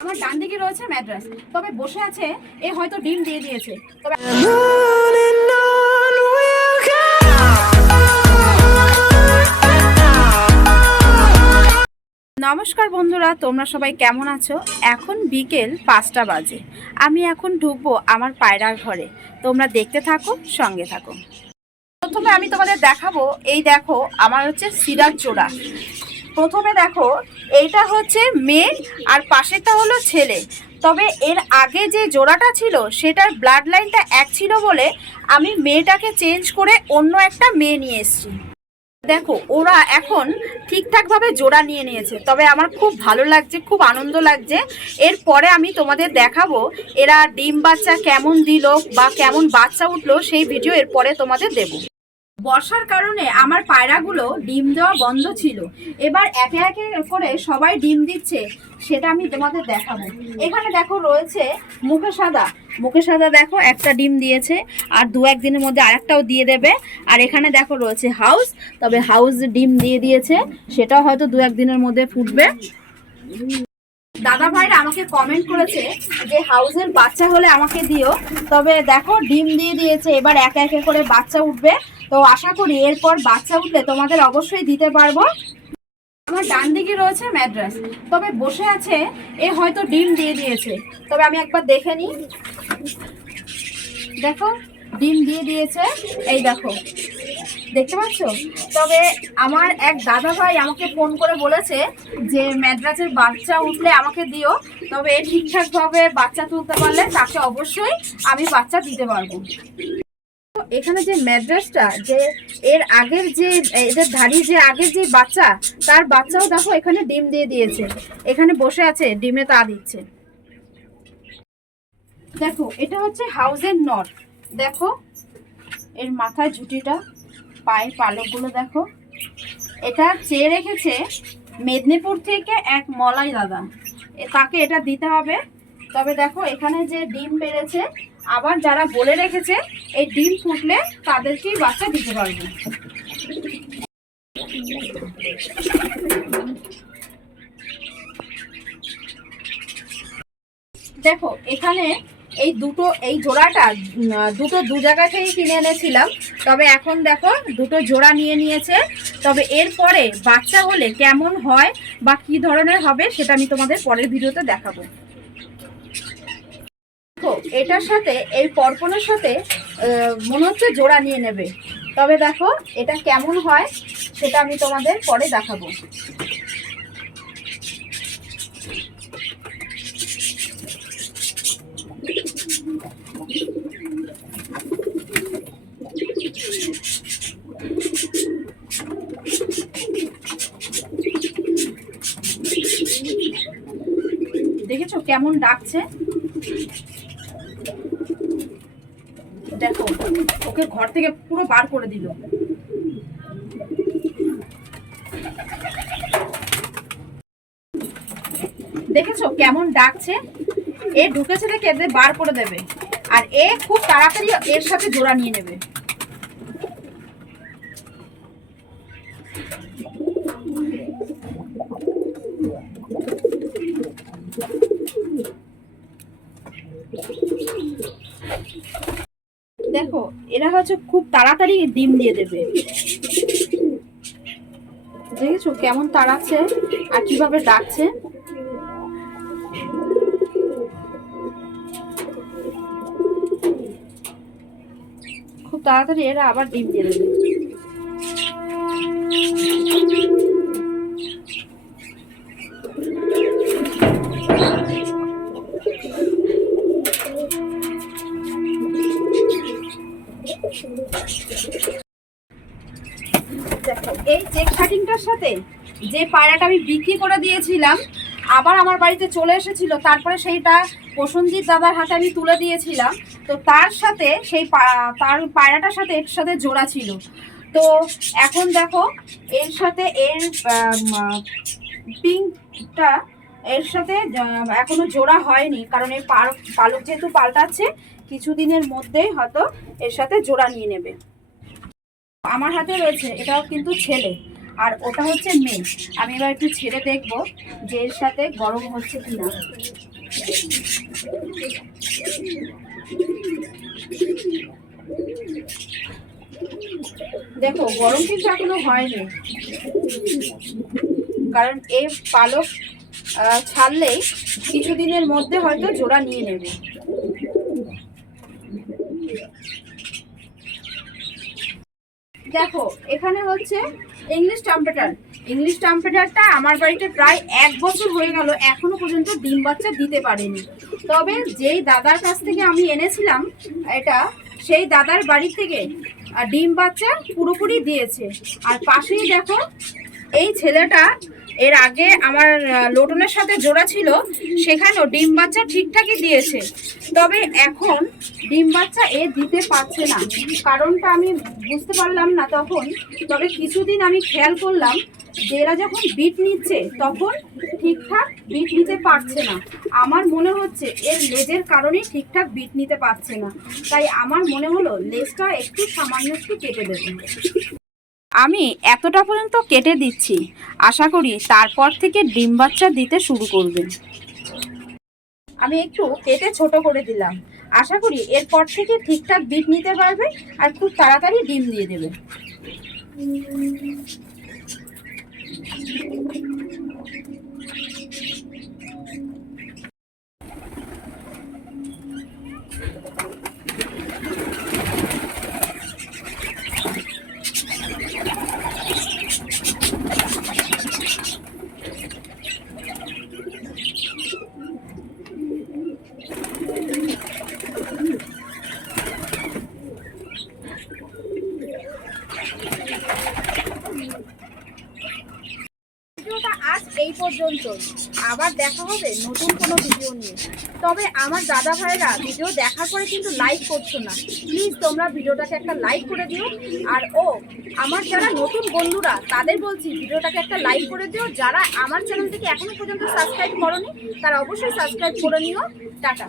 আমার ডান দিকে রয়েছে ম্যাড্রাস, তবে বসে আছে এ হয়তো ডিম দিয়ে দিয়েছে। তবে নমস্কার বন্ধুরা, তোমরা সবাই কেমন আছো? এখন বিকেল 5টা বাজে। আমি এখন ঢুকবো আমার পায়রার ঘরে। তোমরা দেখতে থাকো, সঙ্গে থাকো। প্রথমে আমি তোমাদের দেখাবো, এই দেখো আমার হচ্ছে সিরাজ জোড়া। প্রথমে দেখো, এইটা হচ্ছে মেয়ে আর পাশেরটা হলো ছেলে। তবে এর আগে যে জোড়াটা ছিল সেটার ব্লাড লাইনটা এক ছিল বলে আমি মেয়েটাকে চেঞ্জ করে অন্য একটা মেয়ে নিয়ে এসেছি। দেখো ওরা এখন ঠিকঠাকভাবে জোড়া নিয়ে নিয়েছে, তবে আমার খুব ভালো লাগছে, খুব আনন্দ লাগছে। এরপরে আমি তোমাদের দেখাবো এরা ডিম বাচ্চা কেমন দিল বা কেমন বাচ্চা উঠলো, সেই ভিডিও এরপরে তোমাদের দেবো। বর্ষার কারণে আমার পায়রাগুলো ডিম দেওয়া বন্ধ ছিল। এবার একে একে করে সবাই ডিম দিচ্ছে, সেটা আমি তোমাদের দেখাবো। এখানে দেখো রয়েছে মুখে সাদা দেখো একটা ডিম দিয়েছে, আর দু একদিনের মধ্যে আরেকটাও দিয়ে দেবে। আর এখানে দেখো রয়েছে হাউস, তবে হাউস ডিম দিয়ে দিয়েছে, সেটাও হয়তো দু একদিনের মধ্যে ফুটবে। দাদা ভাইরা আমাকে কমেন্ট করেছে যে হাউসের বাচ্চা হলে আমাকে দিও। তবে দেখো ডিম দিয়ে দিয়েছে, এবার একে একে করে বাচ্চা উঠবে। তো আশা করি এরপর বাচ্চা উঠলে তোমাদের অবশ্যই দিতে পারবো। আমার ডান দিকে রয়েছে ম্যাড্রাস, তবে বসে আছে এ হয়তো ডিম দিয়ে দিয়েছে। তবে আমি একবার দেখে নিই। দেখো ডিম দিয়ে দিয়েছে, এই দেখো দেখতে পাচ্ছ। তবে আমার এক দাদা ভাই আমাকে ফোন করে বলেছে যে ম্যাড্রাসের বাচ্চা উঠলে আমাকে দিও। তবে ঠিকঠাকভাবে বাচ্চা তুলতে পারলে তাকে অবশ্যই আমি বাচ্চা দিতে পারবো। এখানে যে ম্যাড্রাসটা, যে এর আগের যে এদের ধাড়ি যে আগের যে বাচ্চা, তার বাচ্চাও দেখো এখানে ডিম দিয়ে দিয়েছে। এখানে বসে আছে ডিমে তা দিচ্ছে। দেখো এটা হচ্ছে হাউসের নর। দেখো এর মাথায় ঝুঁটিটা, পায়ের পালকগুলো দেখো। এটা চেয়ে রেখেছে মেদিনীপুর থেকে এক মলাই দাদা, তাকে এটা দিতে হবে। তবে দেখো এখানে যে ডিম পেড়েছে, আবার যারা বলে রেখেছে এই ডিম ফুটলে তাদেরকেই বাচ্চা দিতে পারবে। দেখো এখানে এই জোড়াটা দু জায়গা থেকে কিনে এনেছিলাম। তবে এখন দেখো দুটো জোড়া নিয়ে নিয়েছে। তবে এরপরে বাচ্চা হলে কেমন হয় বা কি ধরনের হবে সেটা আমি তোমাদের পরের ভিডিওতে দেখাবো। দেখো এটার সাথে এই পরপনের সাথে মনে হচ্ছে জোড়া নিয়ে নেবে। তবে দেখো এটা কেমন হয় সেটা আমি তোমাদের পরে দেখাবো। দেখেছো কেমন ডাকছে? দেখো ওকে ঘর থেকে পুরো বার করে দিল। দেখেছো কেমন ডাকছে? এ ঢুকেছে দেখে এদের বার করে দেবে, আর এ খুব তাড়াতাড়ি এর সাথে জোড়া নিয়ে নেবে। দেখো এরা হচ্ছে খুব তাড়াতাড়ি ডিম দিয়ে দেবে। দেখেছো কেমন তাড়াচ্ছে আর কিভাবে ডাকছে। খুব তাড়াতাড়ি এরা আবার ডিম দিয়ে দেবে। দেখো এই চেক কাটিংটার সাথে যে পায়রাটা আমি বিক্রি করে দিয়েছিলাম আবার আমার বাড়িতে চলে এসেছিল, তারপরে সেইটা প্রসঞ্জিৎ দাদার হাতে আমি তুলে দিয়েছিলাম। তো তার সাথে তার পায়রাটার সাথে এর সাথে জোড়া ছিল। তো এখন দেখো এর সাথে এর পিঙ্কটা এর সাথে এখনো জোড়া হয়নি, কারণ এই পালক যেহেতু পাল্টাচ্ছে, কিছুদিনের মধ্যেই হয়তো এর সাথে জোড়া নিয়ে নেবে। আমার হাতে রয়েছে এটাও কিন্তু ছেলে, আর ওটা হচ্ছে মেন। আমি এবার একটু ছেড়ে দেখব যে এর সাথে গরম হচ্ছে কিনা। দেখো গরম কিন্তু এখনো হয়নি, কারণ এই পালক ছাড়লেই কিছুদিনের মধ্যে হয়তো জোড়া নিয়ে নেবে। দেখো এখানে হচ্ছে ইংলিশ টম্পেটার। ইংলিশ টম্পেটারটা আমার বাড়িতে প্রায় 1 বছর হয়ে গেল, এখনো পর্যন্ত ডিম বাচ্চা দিতে পারেনি। তবে যেই দাদার কাছ থেকে আমি এনেছিলাম এটা, সেই দাদার বাড়ি থেকে ডিম বাচ্চা পুরোপুরি দিয়েছে। আর পাশেই দেখো এই ছেলেটা এর আগে আমার লোটনের সাথে জোড়া ছিল, সেখানেও ডিম বাচ্চা ঠিকঠাকই দিয়েছে। তবে এখন ডিম বাচ্চা এ দিতে পারছে না, কারণটা আমি বুঝতে পারলাম না তখন। তবে কিছুদিন আমি খেয়াল করলাম যে এরা যখন বিট নিচ্ছে তখন ঠিকঠাক বিট নিতে পারছে না। আমার মনে হচ্ছে এর লেজের কারণেই ঠিকঠাক বিট নিতে পারছে না। তাই আমার মনে হলো লেজটা একটু সামান্য একটু কেটে দেবো। আমি এতটা পর্যন্ত কেটে দিচ্ছি, আশা করি তারপর থেকে ডিম বাচ্চা দিতে শুরু করবে। আমি একটু কেটে ছোট করে দিলাম, আশা করি এরপর থেকে ঠিকঠাক বিট নিতে পারবে আর খুব তাড়াতাড়ি ডিম দিয়ে দেবে। ভিডিওটা আজ এই পর্যন্ত, আবার দেখা হবে নতুন কোনো ভিডিও নিয়ে। তবে আমার দাদা ভাইরা ভিডিও দেখার পরে কিন্তু লাইক করছো না, প্লিজ তোমরা ভিডিওটাকে একটা লাইক করে দিও। আর আমার যারা নতুন বন্ধুরা তাদের বলছি ভিডিওটাকে একটা লাইক করে দিও। যারা আমার চ্যানেল থেকে এখনো পর্যন্ত সাবস্ক্রাইব করোনি তারা অবশ্যই সাবস্ক্রাইব করে নিও। টাটা।